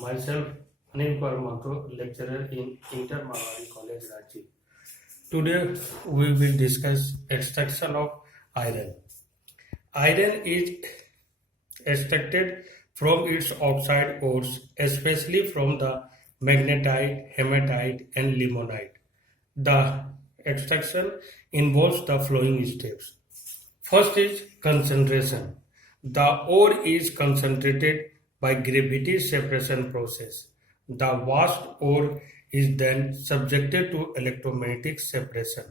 Myself, Anil Mahto, lecturer in Inter Mahawari College, Ranchi. Today, we will discuss extraction of iron. Iron is extracted from its oxide ores, especially from the magnetite, hematite, and limonite. The extraction involves the following steps. First is concentration. The ore is concentrated by gravity separation process. The washed ore is then subjected to electromagnetic separation.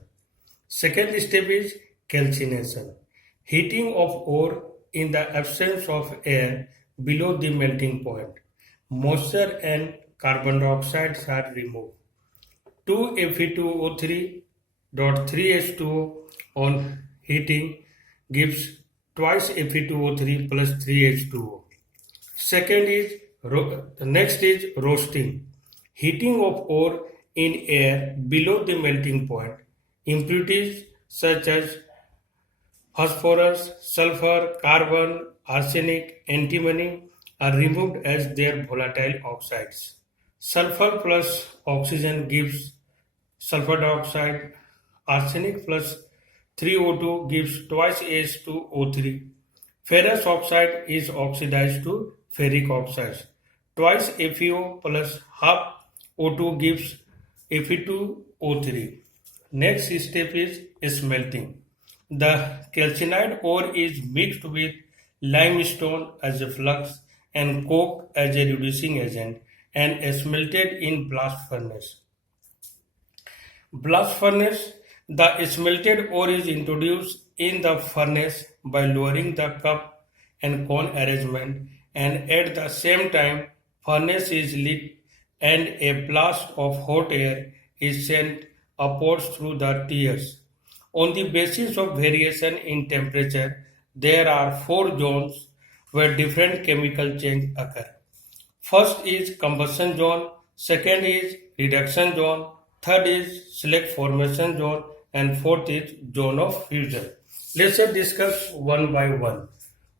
Second step is calcination. Heating of ore in the absence of air below the melting point. Moisture and carbon dioxide are removed. 2Fe2O3.3H2O on heating gives twice Fe2O3 plus 3H2O. Next is roasting. Heating of ore in air below the melting point. Impurities such as phosphorus, sulfur, carbon, arsenic, antimony are removed as their volatile oxides. Sulfur plus oxygen gives sulfur dioxide. Arsenic plus 3O2 gives twice H2O3. Ferrous oxide is oxidized to ferric oxides. Twice FeO plus half O2 gives Fe2O3. Next step is smelting. The calcinoid ore is mixed with limestone as a flux and coke as a reducing agent and smelted in blast furnace. Blast furnace. The smelted ore is introduced in the furnace by lowering the cup and cone arrangement, and at the same time furnace is lit and a blast of hot air is sent upwards through the tiers. On the basis of variation in temperature, there are 4 zones where different chemical change occur. First is combustion zone, second is reduction zone, third is slag formation zone, and fourth is Jono Fusion. Let's discuss one by one.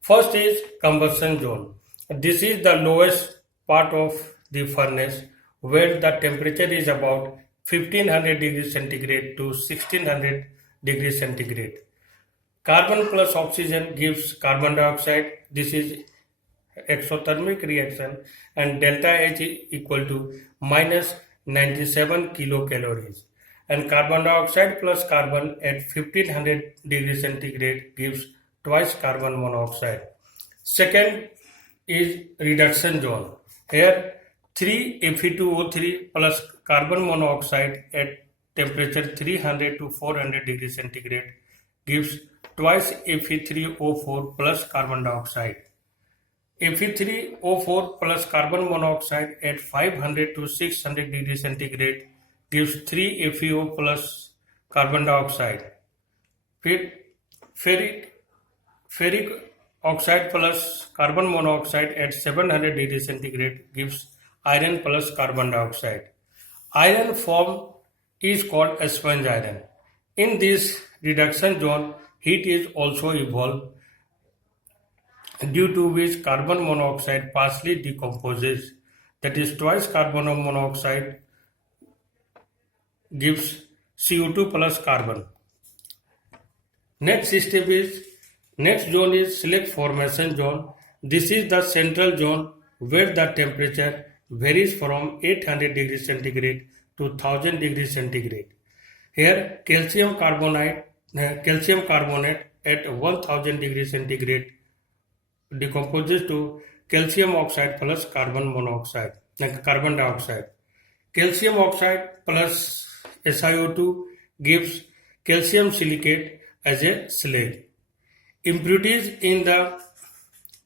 First is combustion zone. This is the lowest part of the furnace where the temperature is about 1500 degrees centigrade to 1600 degrees centigrade. Carbon plus oxygen gives carbon dioxide. This is exothermic reaction, and delta H is equal to minus 97 kilocalories. And carbon dioxide plus carbon at 1500 degrees centigrade gives twice carbon monoxide. Second is reduction zone. Here 3 Fe2O3 plus carbon monoxide at temperature 300 to 400 degrees centigrade gives twice Fe3O4 plus carbon dioxide. Fe3O4 plus carbon monoxide at 500 to 600 degrees centigrade gives 3 FeO plus carbon dioxide. Ferric oxide plus carbon monoxide at 700 degrees centigrade gives iron plus carbon dioxide. Iron form is called a sponge iron. In this reduction zone, heat is also evolved, due to which carbon monoxide partially decomposes. That is, twice carbon monoxide gives CO2 plus carbon. Next zone is slag formation zone. This is the central zone where the temperature varies from 800 degrees centigrade to 1000 degrees centigrade. Here calcium carbonate at 1000 degrees centigrade decomposes to calcium oxide plus carbon dioxide. Calcium oxide plus SiO2 gives calcium silicate as a slag. Impurities in the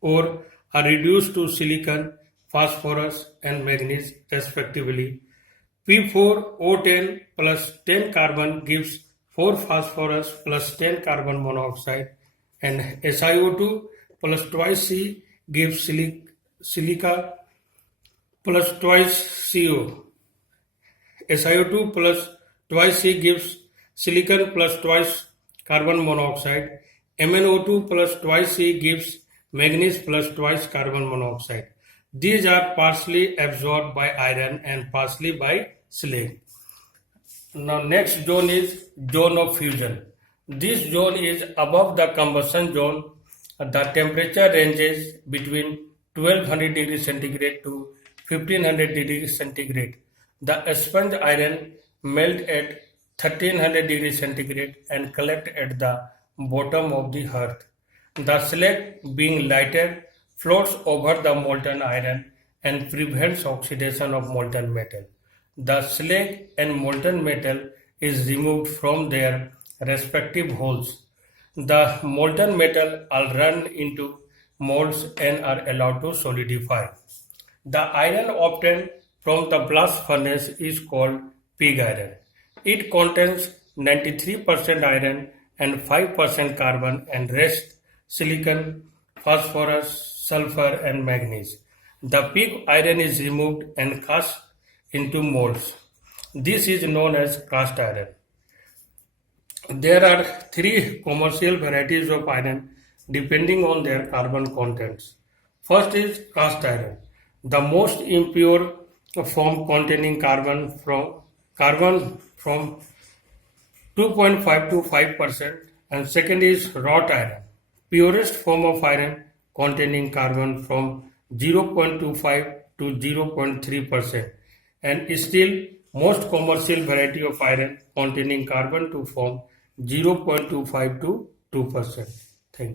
ore are reduced to silicon, phosphorus, and manganese respectively. P4O10 plus 10 carbon gives 4 phosphorus plus 10 carbon monoxide, and SiO2 plus twice C gives silica plus twice CO. SiO2 plus twice C gives silicon plus twice carbon monoxide. MnO2 plus twice C gives manganese plus twice carbon monoxide. These are partially absorbed by iron and partially by slag. Now next zone is Jono Fusion. This zone is above the combustion zone. The temperature ranges between 1200 degrees centigrade to 1500 degrees centigrade. The sponge iron melt at 1300 degrees centigrade and collect at the bottom of the earth. The slag, being lighter, floats over the molten iron and prevents oxidation of molten metal. The slag and molten metal is removed from their respective holes. The molten metal are run into molds and are allowed to solidify. The iron obtained from the blast furnace is called pig iron. It contains 93% iron and 5% carbon and rest silicon, phosphorus, sulfur and manganese. The pig iron is removed and cast into molds. This is known as cast iron. There are three commercial varieties of iron depending on their carbon contents. First is cast iron, the most impure form containing carbon from 2.5 to 5%, and second is wrought iron, purest form of iron containing carbon from 0.25 to 0.3%, and still most commercial variety of iron containing carbon to form 0.25 to 2%.